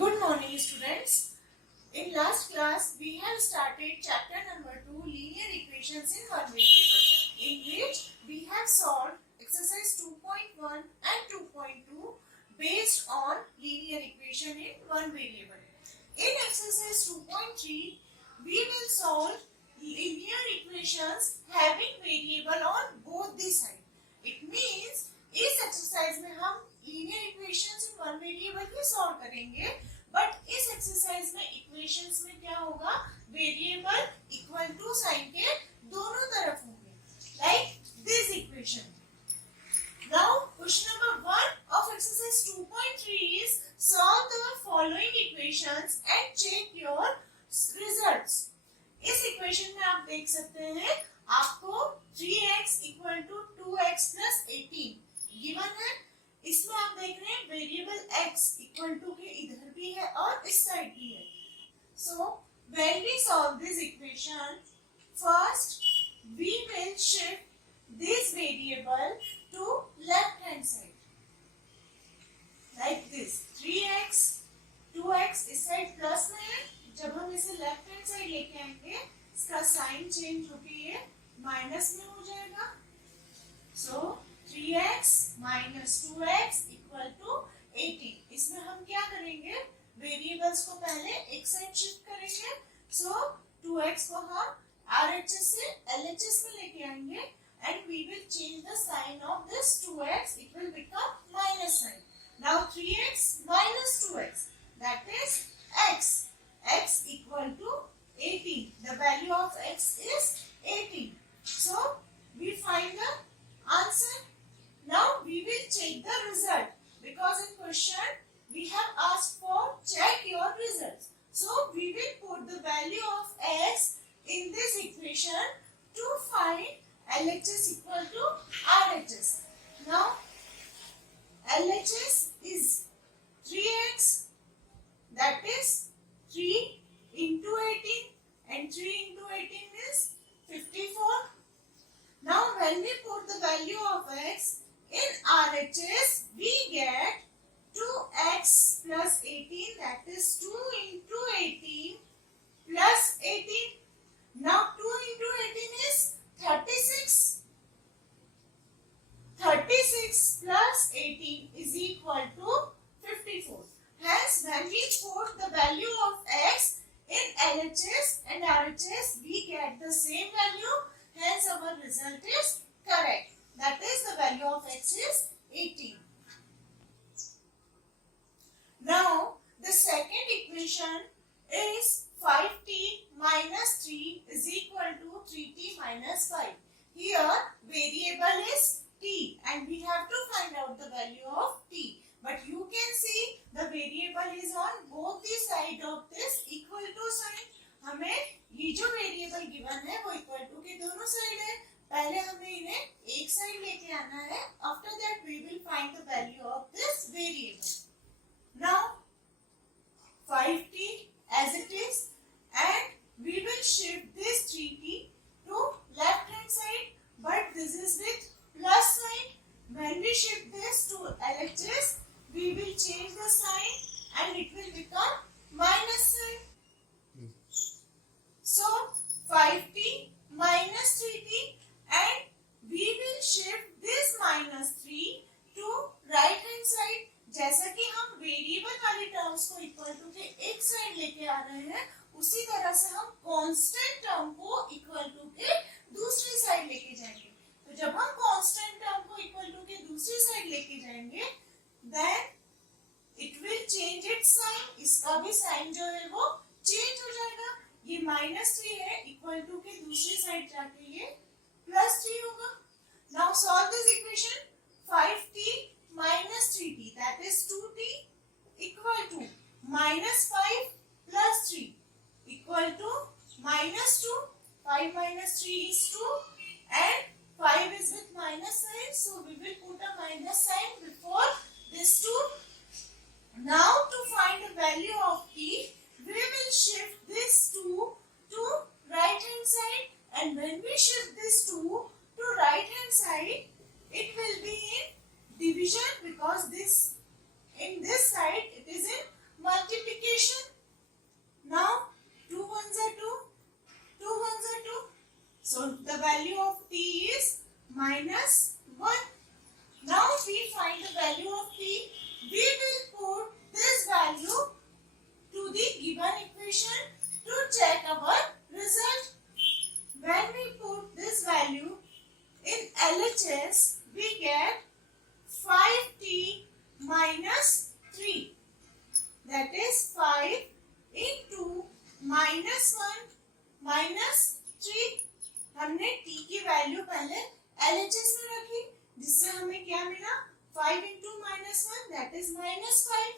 Good morning, students. In last class, we have started chapter number 2, linear equations in one variable, in which we have solved exercise 2.1 and 2.2 based on linear equation in one variable. In exercise 2.3, we will solve linear equations having variable on both the side. It means इस exercise में हम linear equations in one variable he solve करेंगे, but इस exercise में equations में क्या होगा, variable equal to sign के दोनों तरफ होंगे, like this equation. Now question number 1 of exercise 2.3 is solve the following equations and check your results. इस इक्वेशन में आप देख सकते हैं आपको 3x equal to 2x plus 18 given है. इसमें आप देख रहे हैं वेरिएबल x इक्वल टू के इधर भी है और इस साइड भी है. So when we solve this equation, first we will shift this variable to left hand side like this. 3x 2x इस साइड प्लस में है, जब हम इसे लेफ्ट हैंड साइड लेके आएंगे इसका साइन चेंज होके ये माइनस में हो जाएगा. सो 3x minus 2x equal to 18. इसमें हम क्या करेंगे, वेरिएबल्स को पहले एक साइड शिफ्ट करेंगे. सो 2x को हम RHS से LHS में लेके आएंगे and we will change the sign of this 2x. It will become minus sign. Now 3x minus 2x, that is x. X equal to 18. The value of x is 18. So we find the answer. Now we will check the result, because in question we have asked for check your results. So we will put the value of x in this equation to find LHS equal to RHS. Now LHS is 3x, that is 3 into 18, and 3 into 18 is 54. Now when we put the value of x in RHS, we get 2x plus 18, that is 2 into 18 plus 18. Now 2 into 18 is 36. 36 plus 18 is equal to 54. Hence, when we put the value of x in LHS and RHS, we get the same value. Hence, our result is correct. That is, the value of x is 18. Now, the second equation is 5t minus 3 is equal to 3t minus 5. Here, variable is t and we have to find out the value of t. But you can see the variable is on both the side of this equal to sign. हमें ये जो variable given है वो equal to के दोनों side है. पहले हमें इन्हें एक साइड लेके आना है. After that we will find the value of this variable. Now 5t as it is and we will shift this 3t to left hand side, but this is with plus sign. When we shift this to LHS, we will change the sign and it will become minus sign. So 5t minus 3t, and we will shift this minus 3 to right hand side. जैसा कि हम variable वाले terms को equal to के एक side लेके आ रहे हैं, उसी तरह से हम कांस्टेंट टर्म को इक्वल टू के दूसरी साइड लेके जाएंगे. तो जब हम कांस्टेंट टर्म को इक्वल टू के दूसरी साइड लेके जाएंगे, then it will change its sign. इसका भी साइन जो है वो चेंज हो जाएगा. ये -3 है, इक्वल टू के दूसरी साइड जाके ये +3 होगा. Now solve this equation. 5t minus 3t, that is 2t equal to -5 plus 3 equal to -2. 5 minus 3 is 2 and 5 is with minus sign, so we will put a minus sign before this 2. Now to find the value of t, we will shift this 2 to right hand side, and when we shift this 2 to right hand side, it will be in division, because this in this side it is in multiplication. -3। हमने t की value पहले LHS में रखी, जिससे हमें क्या मिला 5 into -1 that is -5,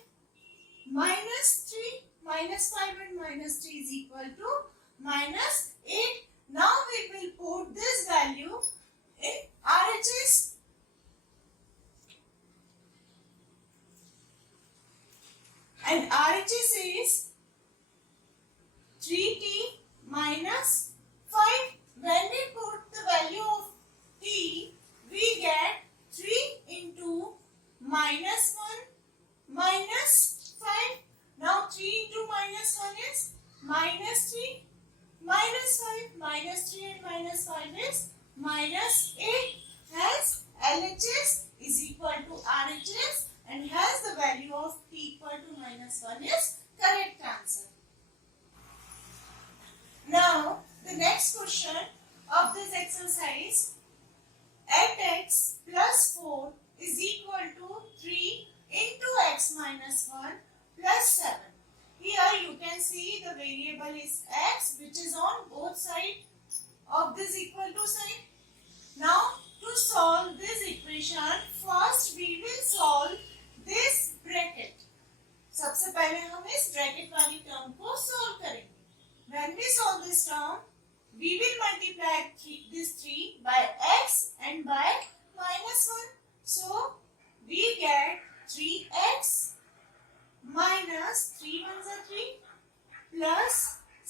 -3 -5 and -3 is equal to -8। Now we will put this value in RHS. And RHS is 3t minus 5. When we put the value of t, we get 3 into -1 minus 5. Now 3 into -1 is -3, -5, -3 and -5 is -8. Hence LHS is equal to RHS and hence the value of t equal to -1 is correct answer. Now the next question of this exercise, 8x plus 4 is equal to 3 into x minus 1 plus 7. Here you can see the variable is x, which is on both sides of this equal to sign. Now to solve this equation, first we will solve this bracket. सबसे पहले हम इस bracket वाली term को solve करेंगे. When we solve this term, we will multiply this 3 by x and by -1. So we get 3x minus 3 1 is 3 plus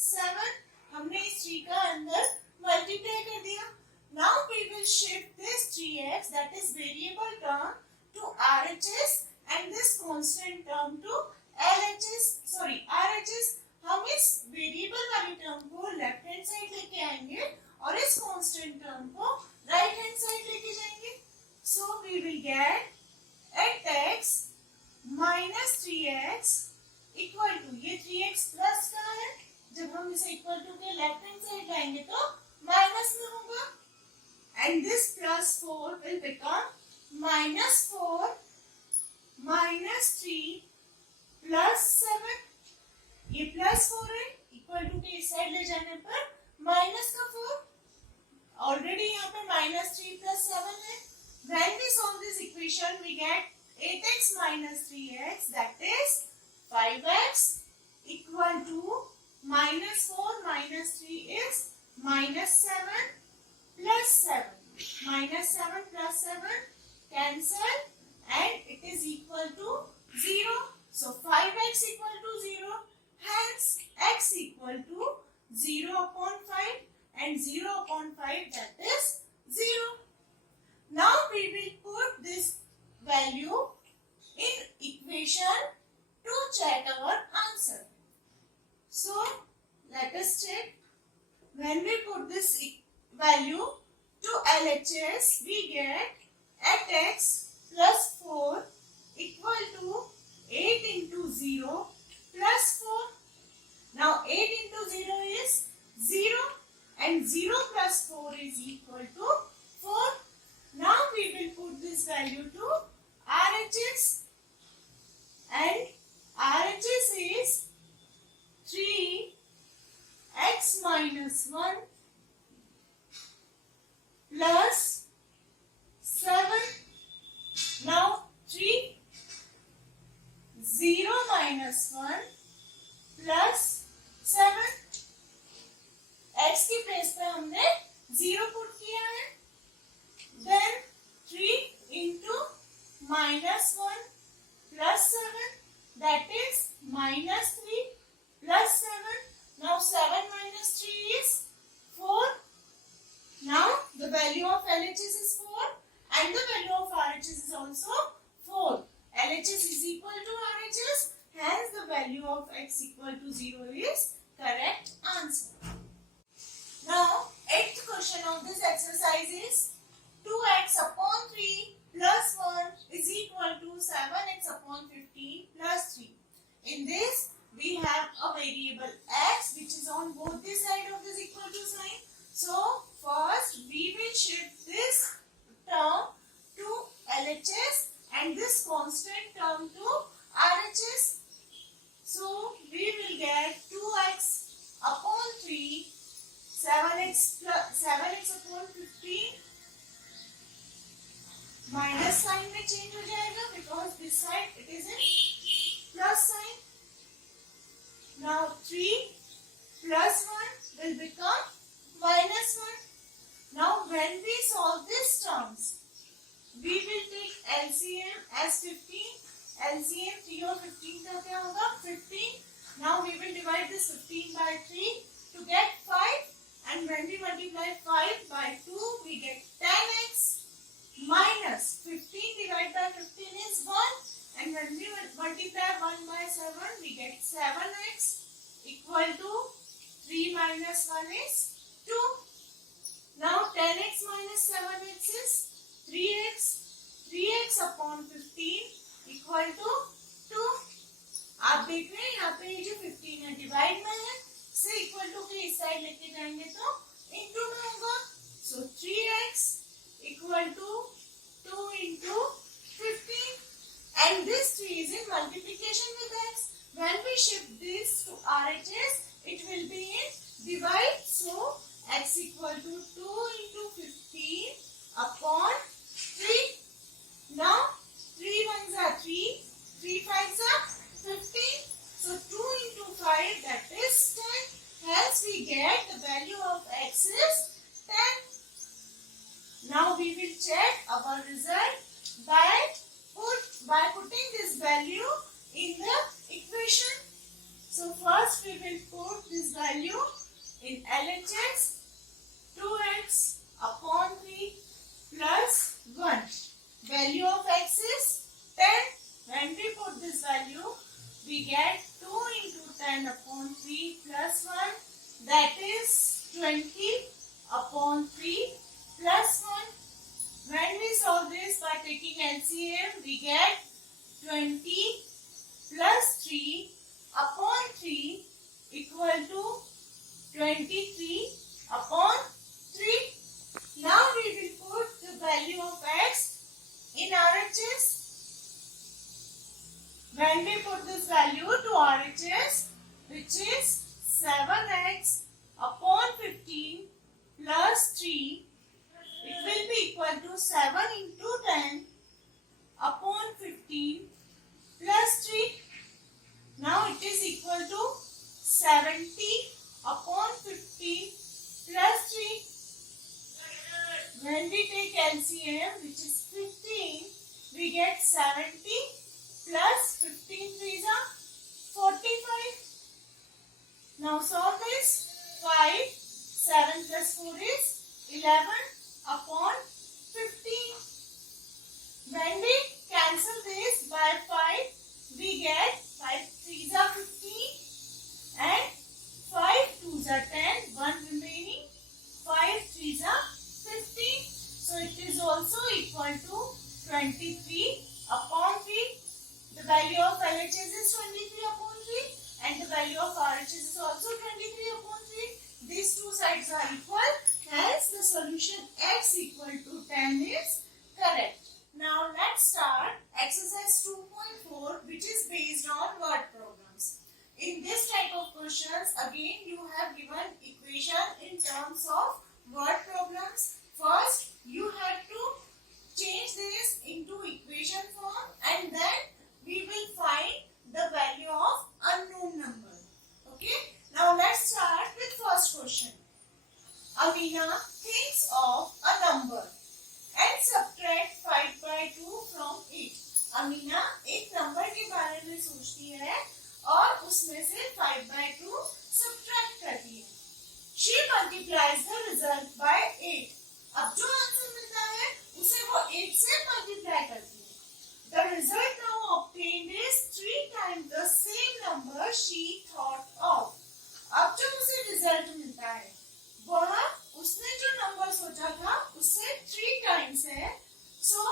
7. हमने इस 3 का अंदर मल्टीप्लाई कर दिया. Now we will shift this 3x, that is variable term, to RHS and this constant term to LHS. Sorry, RHS. हम इस variable वाली term को लेफ्ट हैंड साइड लेके आएंगे और इस कांस्टेंट टर्म को राइट हैंड साइड लेके जाएंगे. So we will get 8x minus 3x equal to, ये 3x प्लस का है, जब हम इसे इक्वल टू के लेफ्ट हैंड साइड लाएंगे तो माइनस में होगा. And this plus 4 will become -4 -3 plus 7. ये +4 है, इक्वल टू के इस साइड ले जाने पर माइनस का 4. ऑलरेडी यहाँ पे -3 plus 7 है. When we solve this equation, we get 8x minus 3x, that is 5x, equal to -4 minus 3 is -7 plus 7. -7 plus 7 cancel and it is equal to 0. So 5x equal to 0. Hence x equal to 0 upon 5 and 0 upon 5, that is 0. Now we will put this value in equation to check our answer. So let us check. When we put this value to LHS, we get 8x plus 4 equal to 8 into 0 plus 4. Now 8 into 0 is 0 and 0 plus 4 is equal to 4. Now we will put this value to RHS and RHS is 3x minus 1 plus 7. Now 3 0 minus 1 plus 7. x की place पे हमने 0 put किया है. Then 3 into -1 plus 7, that is -3 plus 7. Now 7 minus 3 is 4. Now the value of LHS is 4 and the value of RHS is also 4. LHS is equal to RHS, hence the value of x equal to 0 is correct answer. Now 8th question of this exercise is 2x upon 3 plus 1 is equal to 7x upon 15 plus 3. In this we have a variable x which is on both the side of this equal to sign. So first we will shift this term to LHS and this constant term to RHS. So we will get 2x upon 3, 7x upon 15 minus sign में change हो जाएगा because this side it is in plus sign. Now 3 plus 1 will become minus 1. Now when we solve these terms, we will take LCM as 15. LCM 3 और 15 का क्या होगा 15. Now we will divide this 15 by 3 to get 5, and when we multiply 5 by 2 we get 10x minus 15 divided by 15 is 1, and when we multiply 1 by 7 we get 7x equal to 3 minus 1 is 2. Now 10x minus 7x is 3x. 3x upon 15 equal to 2. आप देख रहे हैं यहाँ पे ये जो 15 है divide में है, से इक्वल टू के इस साइड लेके जाएंगे तो इनटू में होगा. सो 3x equal to 2 into 15, and this 3 is in multiplication with x. When we shift this to RHS, it will be in divide. So x equal to 2 into 15 upon 3. Now 3 ones are 3, 3 fives are 15. So 2 into 5 that is 10. Hence we get the value of x is 10. Now we will check our result by putting this value in the equation. So first we will put this value in LHS. 2x upon 3 plus 1. Value of x is 10. When we put this value, we get 2 into 10 upon 3 plus 1. That is 20 upon 3 plus 1. When we solve this by taking LCM, we get 20 plus 3 upon 3 equal to 23 upon 3. Now we will put the value of x in RHS. When we put this value to RHS, which is 7x upon 15 plus 3, it will be equal to 7 into 10 upon 15 plus 3. Now it is equal to 70 upon 15 plus 3. When we take LCM, which is 15, we get 70 plus 15 threes are 45. Now solve this. 5, 7 plus 4 is 11 upon 15. When we cancel this by 5, we get 5 threes are 15 and 5 twos are 10, 1 remaining, 5 threes are 15. So it is also equal to 23 upon 3. The value of LHS is 23 upon 3 and the value of RHS is also 23 upon 3. These two sides are equal. Hence the solution x equal to 10 is correct. Now let's start exercise 2.4, which is based on word problems. In this type of questions, again you have given equation in terms of word problems. First you have to change this into equation form, and then we will find the value of unknown number. Okay. Now let's start with first question. Amina thinks of a number and subtract 5 by 2 from it. Amina एक number के बारे में सोचती है और उसमें से 5 by 2 subtract करती है. She multiplies the result by 8. अब जो आंसर मिलता है उसे वो 8 से मल्टीप्लाई करती है. The result now obtained is 3 times the same number she thought of. अब जो उसे रिजल्ट मिलता है वह उसने जो नंबर सोचा था उससे 3 टाइम्स है. So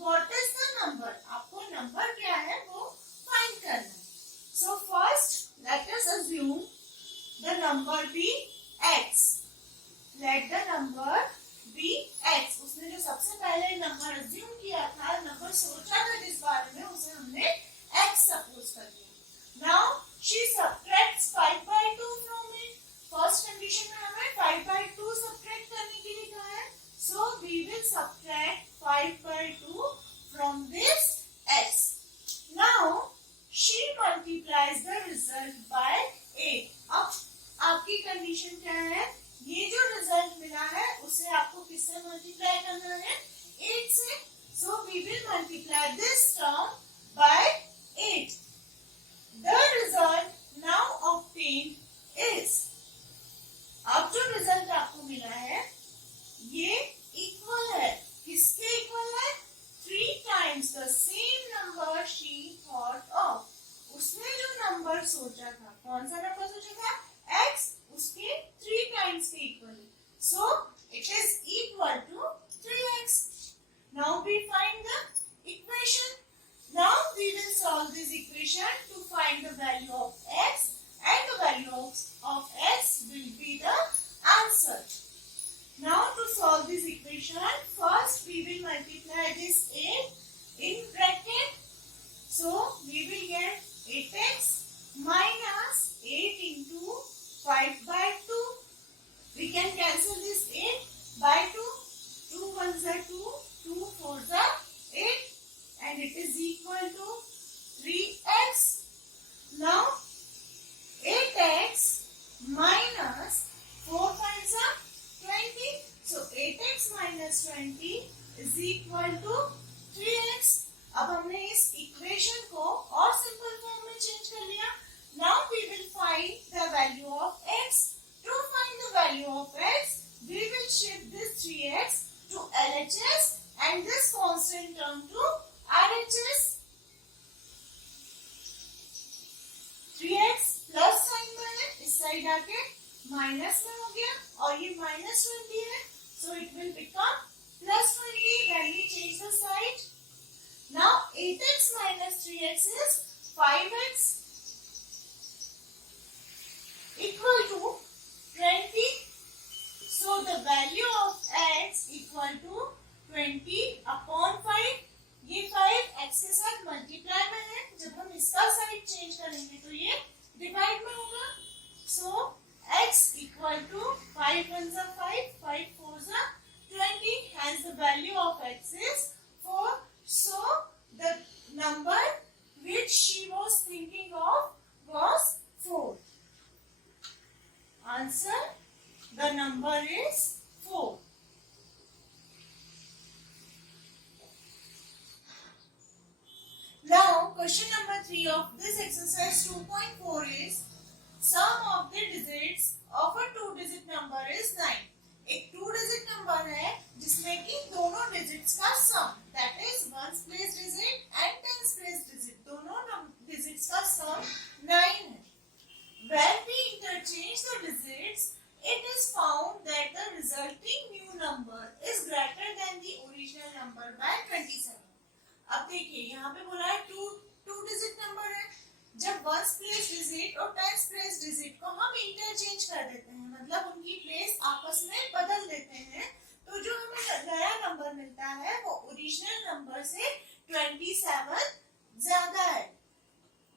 what is the number? आपको नंबर क्या है वो फाइंड करना है. So first let us assume the number be x. Let the number be x. उसने जो सबसे पहले नंबर अज्यूम किया था, नंबर सोचा था जिस बारे में, उसे हमने x सपोज कर दिया. Now she subtracts 5 by 2 from it. times the same number she thought of. उसने जो नंबर सोचा था, कौन सा नंबर सोचा था? x, उसके 3 times के equal. So it is equal to 3x. Now we find the equation. Now we will solve this equation to find the value of x, and the value of x will be the answer. Now to solve this equation, first we will multiply this 8 in bracket. So we will get 8x minus 8 into 5 by 2. We can cancel this 8 by 2. 2 1s are 2, 2 4s are 8, and it is equal to 3x. Now 8x minus 4 5s are 20. So 8x minus 20 is equal to 3x. अब हमने इस equation को और simple form में change कर लिया. Now we will find the value of x. To find the value of x, we will shift this 3x to LHS and this constant term to RHS. 3x plus sign में है, इस side आके minus में हो गया, और ये minus 20 है, so it will become plus 20 when we change the side. Now 8x minus 3x is 5x equal to 20. So the value of x equal to 20 upon 5. ये 5 x के साथ मल्टीप्लाई में है, जब हम इसका साइड चेंज करेंगे तो ये डिवाइड में होगा. So x equal to 5 1s are 5, 5 4s are 20. Hence the value of x is 4. So the number which she was thinking of was 4. Answer: the number is 4. Now question number 3 of this exercise 2.4 is sum of the digits of a 2-digit number is 9. एक 2-digit number है जिसमें कि दोनों digits का sum, that is 1s place digit and 10s place digit, दोनों digits का sum 9 है. When we interchange the digits, it is found that the resulting new number is greater than the original number by 27. अब देखिए यहाँ पे बोला है 2 digit number है. जब 1s प्लेस डिजिट और 10s प्लेस डिजिट को हम इंटरचेंज कर देते हैं, मतलब उनकी प्लेस आपस में बदल देते हैं, तो जो हमें नया नंबर मिलता है वो ओरिजिनल नंबर से 27 ज्यादा है.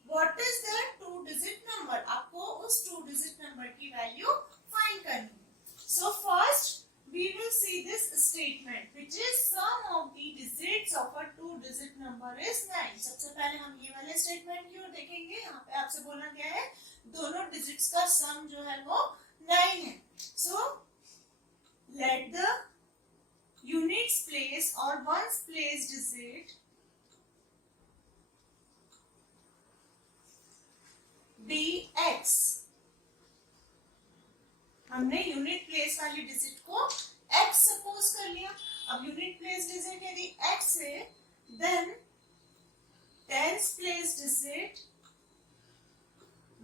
What is the 2 digit number? आपको उस 2 डिजिट नंबर की वैल्यू फाइंड करनी है. So first we will see this statement which is sum of the digits of a 2-digit number is 9. सबसे पहले हम ये वाले स्टेटमेंट की ओर देखेंगे. यहाँ पे आपसे बोला गया है दोनों डिजिट्स का सम जो है वो 9 है. So let the units place or ones place digit be x. हमने यूनिट प्लेस वाली डिजिट को x सपोज कर लिया. अब यूनिट प्लेस डिजिट यदि x है, then tens place digit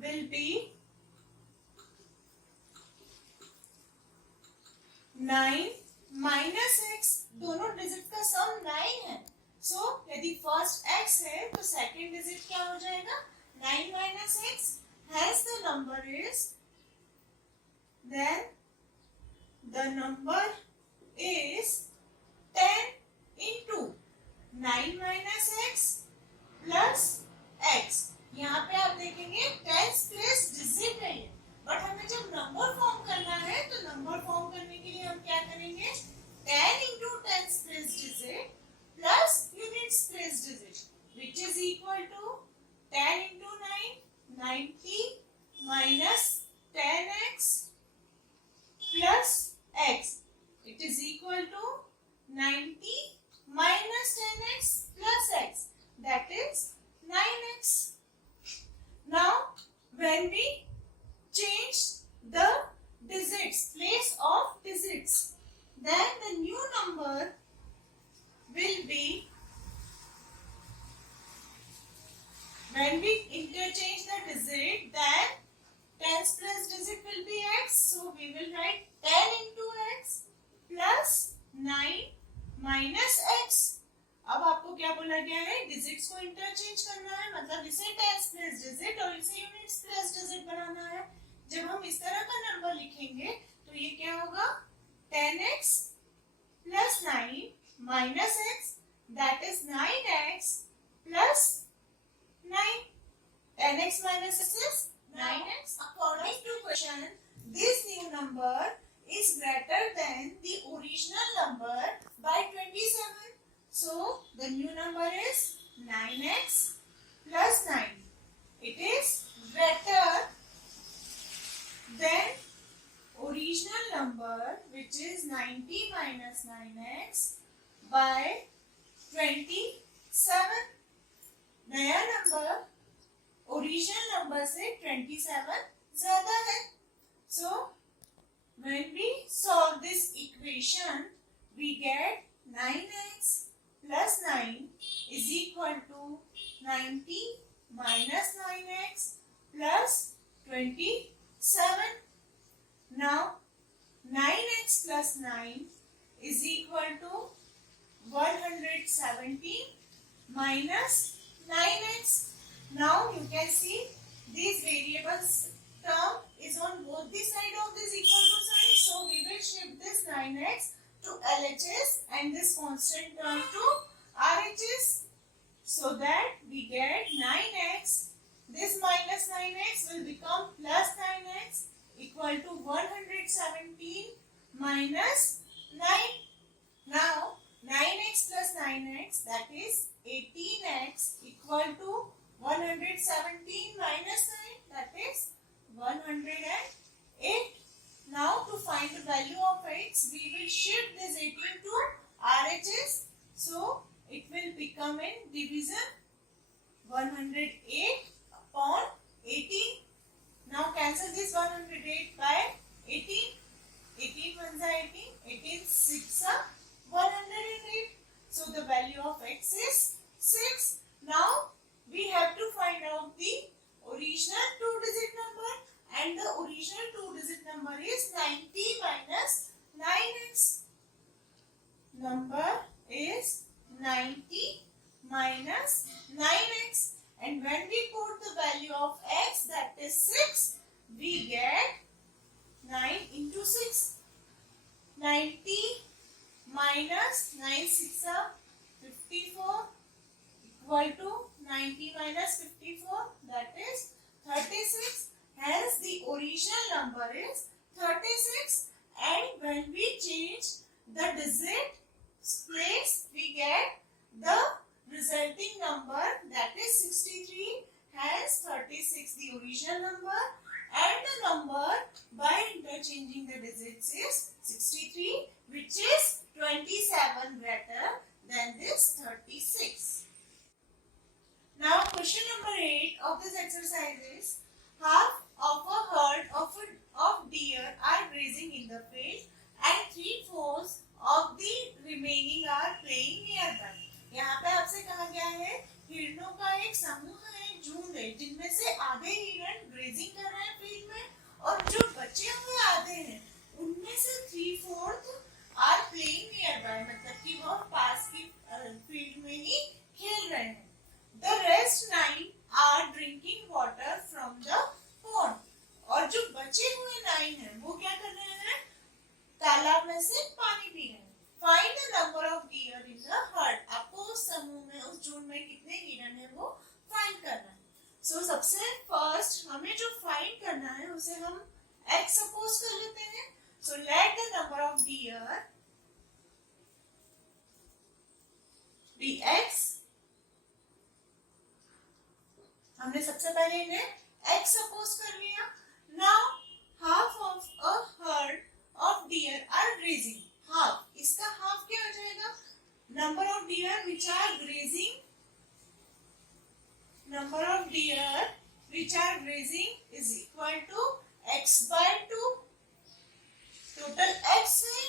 will be 9 minus x. दोनों डिजिट का सम 9 है. सो यदि फर्स्ट x है तो सेकेंड डिजिट क्या हो जाएगा? 9 minus x. Hence the number is, then the number is 10 into 9 minus x plus x. यहाँ पे आप देखेंगे 10s प्लेस डिजिट है ये, बट हमें जब नंबर फॉर्म करना है तो नंबर फॉर्म करने के लिए हम क्या करेंगे? 10 into 10s place digit plus units place digit, which is equal to 10 into 9, 90 minus 10x plus x. It is equal to 90 minus 10x plus x. That is 9x. Now, when we change the digits, place of digits, then the new number will be When we interchange the digit, then 10's plus digit will be x. So we will write 10 into x plus 9 minus x. अब आपको क्या बोला गया है, digits को interchange करना है, मतलब इसे टेंस प्लस डिजिट और इसे यूनिट्स प्लस डिजिट बनाना है। जब हम इस तरह का नंबर लिखेंगे तो ये क्या होगा, 10x plus 9 minus x, that is 9x plus 9. 10x minus x is 9x. According to question, this new number is greater than the original number by 27. So the new number is 9x plus 9. It is greater than original number, which is 90 minus 9x by 27. नया number original number से 27 ज्यादा है। So when we solve this equation, we get 9x plus 9 is equal to 90 minus 9x plus 27. Now 9x plus 9 is equal to 170 minus 9x. Now you can see these variables term is on both the side of this equal to sign. So we will shift this 9x to LHS and this constant term to RHS, so that we get 9x. This minus 9x will become plus 9x equal to 117 minus 9. Now 9x plus 9x, that is 18x, equal to 117 minus 9, that is 108. Now to find the value of x, we will shift this 18 to RHS, so it will become in division 108 upon 18. Now cancel this 108 by 18. 18 ones are 18, 18 6 are 108. So the value of x is 6. Now we have to find out the original two-digit number, and the original two-digit number is 90 minus 9x. Number is 90 minus 9x, and when we put the value of x, that is 6, we get 9 into 6. 90 minus 9 6 are 54 equal to 90 minus 54, that is 36. Hence the original number is 36, and when we change the digit place, we get the resulting number, that is 63. Hence 36 the original number, and the number by interchanging the digits is 63, which is 27 greater than this 36. Now question number 8 of this exercise is, half of a herd of deer are grazing in the field and 3/4 of the remaining are playing nearby. यहाँ पे आपसे कहा गया है हिरणों का एक समूह है, झुंड है, जिनमें से आधे हिरण ग्रेजिंग कर रहे हैं फील्ड में, और जो बचे हुए आधे हैं उनमें से 3/4 आर प्लेइंग नियर बाय, मतलब कि वो पास की फील्ड में ही खेल रहे हैं। The rest 9 are drinking water from the pond, और जो बचे हुए 9 हैं वो क्या कर रहे हैं, तालाब में से पानी पी रहे हैं। Find the number of dear in the heard, आपको उस समूह में, उस झुंड में कितने हिरण है वो फाइंड करना है। सो सबसे फर्स्ट हमें जो फाइंड करना है उसे हम x सपोज कर लेते हैं। So let the number of deer be x। हमने सबसे पहले इन्हें x सपोज कर लिया। Now half of a herd of deer are grazing, half, इसका हाफ क्या हो जाएगा, number of deer which are grazing, number of deer which are grazing is equal to x by 2. Total x है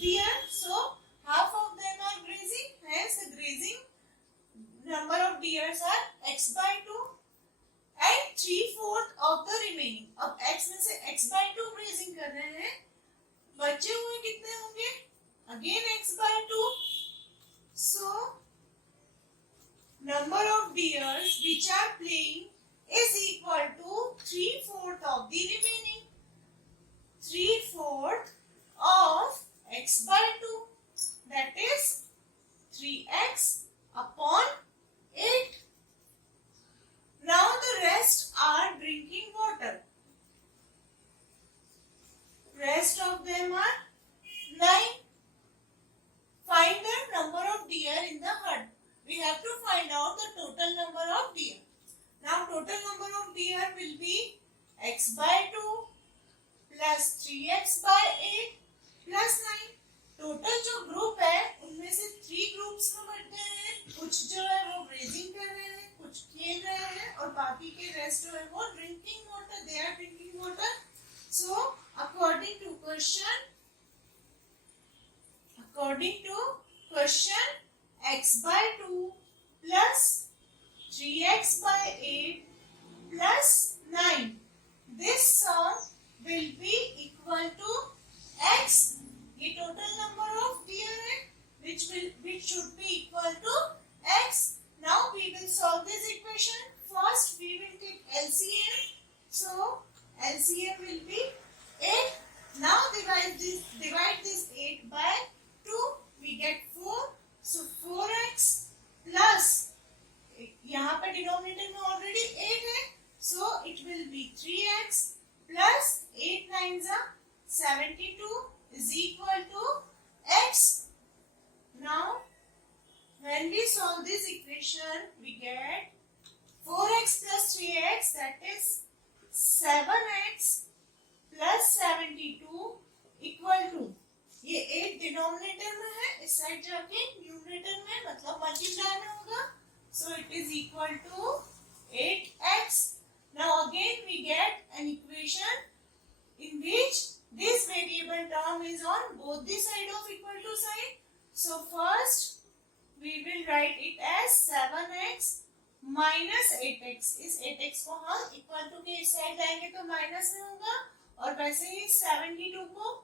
deer, so half of them are grazing, hence the grazing number of deer deers are x by 2 and 3/4 of the remaining. अब x में से x by 2 raising कर रहे हैं, बचे हुए कितने होंगे? Again x by 2. So number of deers which are playing is equal to 3/4 of the remaining. 3/4 of x by 2, that is 3x upon 8. Now the rest are drinking water. Rest of them are 9. Find the number of deer in the herd. We have to find out the total number of deer. Now total number of deer will be x by 2 plus 3x by 8 plus 9. Total जो group है उनमें से 3 groups में बंटे हैं. कुछ जो है वो ग्रेजिंग कर रहे हैं, कुछ खेल रहे हैं और बाकी के रेस्ट जो है वो drinking water. They are drinking water. So according to question x by 2 plus 3x by 8 plus 9, this sum will be equal to x. ये टोटल नंबर ऑफ डियर है which should be equal to x. Now we will solve this equation. First we will take LCM. So LCM will be 8. Now divide this 8 by 2. We get 4. So 4x plus, यहाँ पर denominator में already 8 है, so it will be 3x plus 8 9s are 72 is equal to x. Now when we solve this equation we get 4x plus 3x, that is 7x plus 72 equal to, ये 8 denominator में है, इस side जाके numerator में मतलब multiply में होगा. So it is equal to 8x. Now again we get an equation in which this variable term is on both the side of equal to sign. So first we will write it as 7x minus 8x. इस 8x को हम equal to के इस side लाएंगे तो minus में होगा और वैसे ही 72 को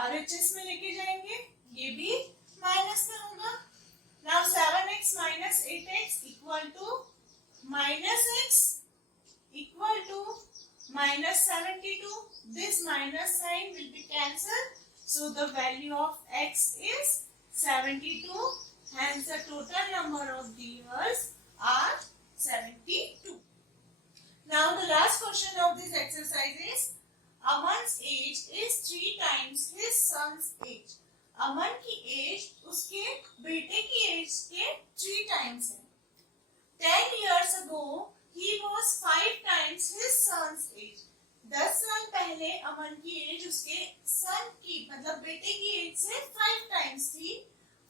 RHS में लेके जाएंगे, ये भी माइनस में होगा. Now 7x minus 8x equal to minus x equal to minus 72. This minus sign will be cancelled. So the value of x is 72. Hence the total number of deers are 72. Now the last question of this exercise is, Aman's age is 3 times his son's age. अमन की as उसके बेटे की as के 3 times है. 10 years ago he was 5 times his son's age. 10 साल पहले अमन की as उसके सन की मतलब बेटे की एज से 5 times थी.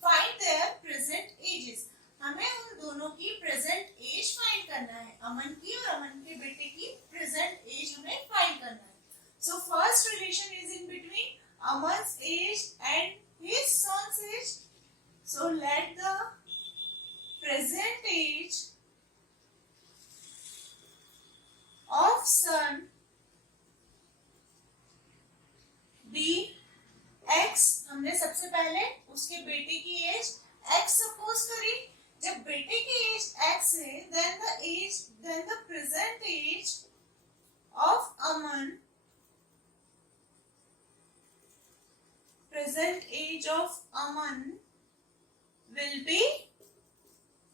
Find their present ages. हमें उन दोनों की प्रेजेंट एज फाइंड करना है. अमन की और अमन के बेटे की प्रेजेंट एज हमें फाइंड करना है. So first relation is in between Aman's age and his son's age. So let the present age of son be x. हमने सबसे पहले उसके बेटे की एज x सपोज करी. जब बेटे की एज x है, then the present age of Aman, present age of Aman will be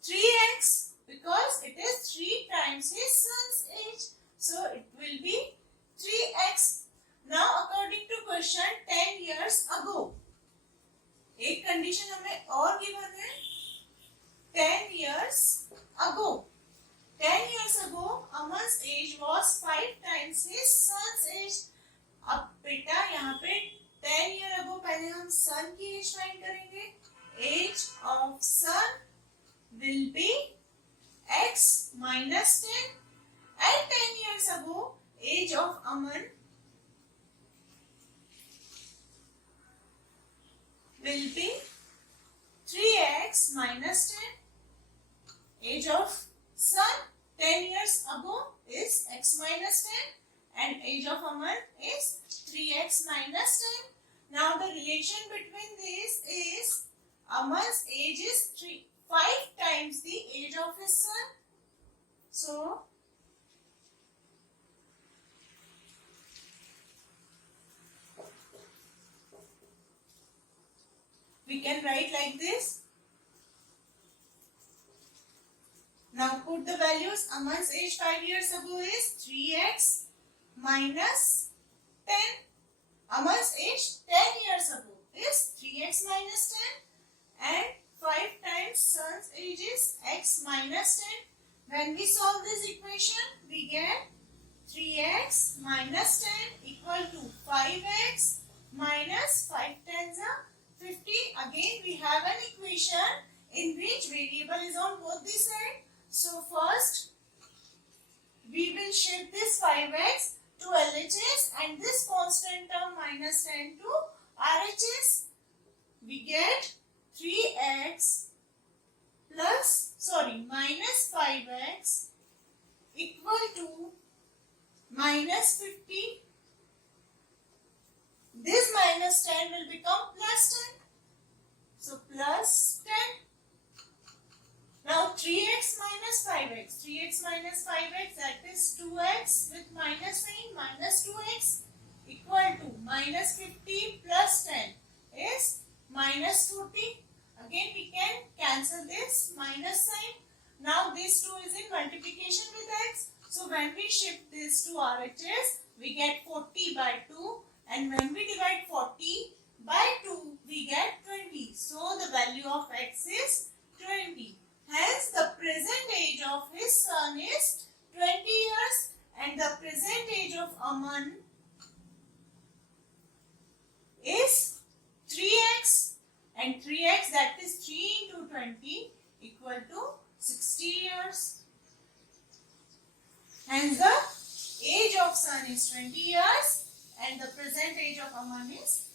3x because it is 3 times his son's age. So it will be 3x. Now according to question 10 years ago, एक condition हमें और given है. 10 years ago, 10 years ago Aman's age was 5 times his son's age. अब बेटा यहाँ पे 10 year ago पहले हम son की एज फाइंड करेंगे. Age of son will be x minus 10 and 10 years ago age of Aman will be 3x minus 10. Age of x minus 10 and age of Aman is 3x minus 10. Now the relation between this is Aman's age is 5 times the age of his son. So we can write like this. Now put the values. Aman's age 5 years ago is 3x minus 10. Aman's age 10 years ago is 3x minus 10 and 5 times son's age is x minus 10. When we solve this equation, we get 3x minus 10 equal to 5x minus 5 tens are 50. Again, we have an equation in which variable is on both the sides. So first, we will shift this 5x to LHS and this constant term minus 10 to RHS. We get 3x minus 5x equal to minus 50. This minus 10 will become plus 10. So plus 10. Now 3x minus 5x. 3x minus 5x, that is 2x with minus sign, minus 2x equal to minus 50 plus 10 is minus 40. Again we can cancel this minus sign. Now this 2 is in multiplication with x. So when we shift this to RHS, we get 40 by 2. And when we divide 40 by 2, we get 20. So the value of x is 20. Hence, the present age of his son is 20 years and the present age of Aman is 3x. And 3x, that is 3 into 20 equal to 60 years. Hence, the age of son is 20 years and the present age of Aman is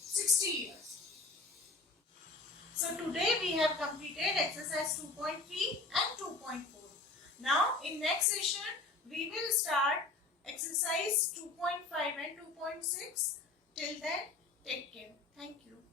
60 years. So today we have completed exercise 2.3 and 2.4. Now in next session we will start exercise 2.5 and 2.6. Till then, take care. Thank you.